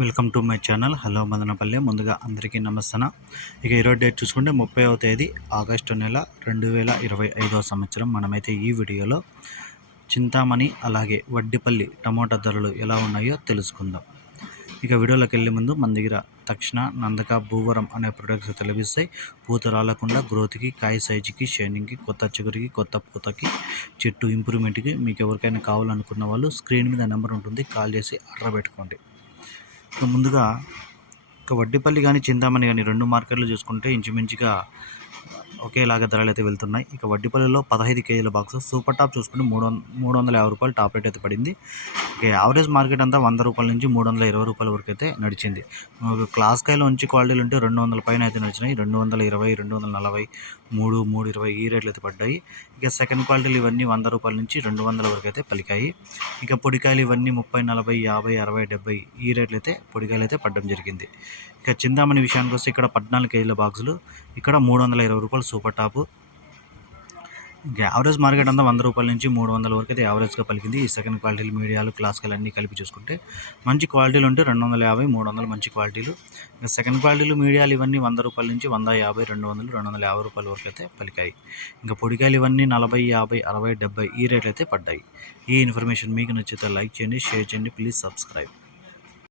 Welcome to my channel. Hello Madanapalle. ముందుగా అందరికీ నమస్తన. ఇక ఈరోజు డేట్ చూసుకుంటే ముప్పైవ తేదీ ఆగస్టు నెల రెండు వేల ఇరవై ఐదవ సంవత్సరం. మనమైతే ఈ వీడియోలో చింతామణి అలాగే వడ్డిపల్లి టమోటా ధరలు ఎలా ఉన్నాయో తెలుసుకుందాం. ఇక వీడియోలోకి వెళ్ళే ముందు మన దగ్గర తక్షణ నందక భూవరం అనే ప్రొడక్ట్స్ తెలిపిస్తాయి. పూత రాలకుండా గ్రోత్కి కాయ సైజుకి షైనింగ్కి కొత్త చిగురికి కొత్త పూతకి చెట్టు ఇంప్రూవ్మెంట్కి మీకు ఎవరికైనా కావాలనుకున్న వాళ్ళు స్క్రీన్ మీద నెంబర్ ఉంటుంది. కాల్ చేసి ఆర్డర్ పెట్టుకోండి. ముందుగా ఇక వడ్డీపల్లి కానీ చింతామణి కానీ రెండు మార్కెట్లు చూసుకుంటే ఇంచుమించుగా ఒకేలాగా ధరలు అయితే వెళ్తున్నాయి. ఇక వడ్డీపల్లిలో పదహైదు కేజీల బాక్స్ సూపర్ టాప్ చూసుకుంటే మూడు వంద మూడు వందల యాభై రూపాయలు టాప్ రేట్ అయితే పడింది. ఇక యావరేజ్ మార్కెట్ అంతా వంద రూపాయల నుంచి మూడు వందల ఇరవై రూపాయల వరకు అయితే నడిచింది. క్లాస్ కాయలు మంచి క్వాలిటీలు ఉంటే రెండు వందల పైన అయితే నడిచినాయి. రెండు వందల ఇరవై రెండు వందల నలభై మూడు మూడు ఇరవై ఈ రేట్లు అయితే పడ్డాయి. ఇక సెకండ్ క్వాలిటీలు ఇవన్నీ వంద రూపాయల నుంచి రెండు వందల వరకు అయితే పలికాయి. ఇక పొడికాయలు ఇవన్నీ ముప్పై నలభై యాభై అరవై డెబ్బై ఈ రేట్లు అయితే పొడికాయలు అయితే పడడం జరిగింది. ఇక చిందామణి విషయానికి వస్తే ఇక్కడ పద్నాలుగు కేజీల బాక్సులు ఇక్కడ మూడు వందల ఇరవై రూపాయలు సూపర్ టాపు. ఇంకా యావరేజ్ మార్కెట్ అంతా వంద రూపాయల నుంచి మూడు వందల వరకు అయితే యావరేజ్గా పలికింది. ఈ సెకండ్ క్వాలిటీలు మీడియాలు క్లాసికల్ అన్నీ కలిపి చూసుకుంటే మంచి క్వాలిటీలు ఉంటే రెండు వందల యాభై మూడు వందలు మంచి క్వాలిటీలు ఇంకా సెకండ్ క్వాలిటీలు మీడియాలు ఇవన్నీ వంద రూపాయల నుంచి వంద యాభై రెండు వందలు రెండు వందల యాభై రూపాయల వరకు అయితే పలికాయి. ఇంకా పొడికాయలు ఇవన్నీ నలభై యాభై అరవై డెబ్బై ఈ రేట్లు అయితే పడ్డాయి. ఈ ఇన్ఫర్మేషన్ మీకు నచ్చితే లైక్ చేయండి షేర్ చేయండి ప్లీజ్ సబ్స్క్రైబ్